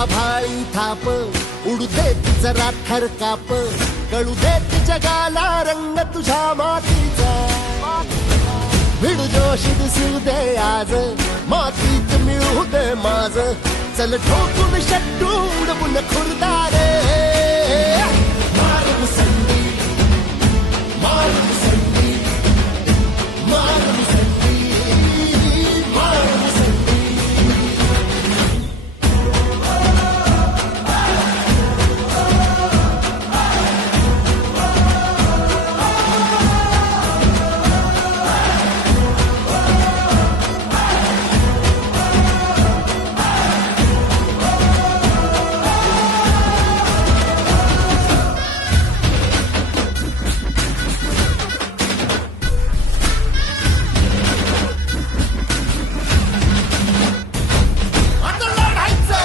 अभाळी थाप, उडू देत जरा थरकाप, कळू देत जगाला रंग तुझ्या मातीचा. भिडू जोश दिसू दे आज, मातीत मिळू दे माझ. चल ठोकून शट्टू उडवून खुर्दारे, मारून संधी मारून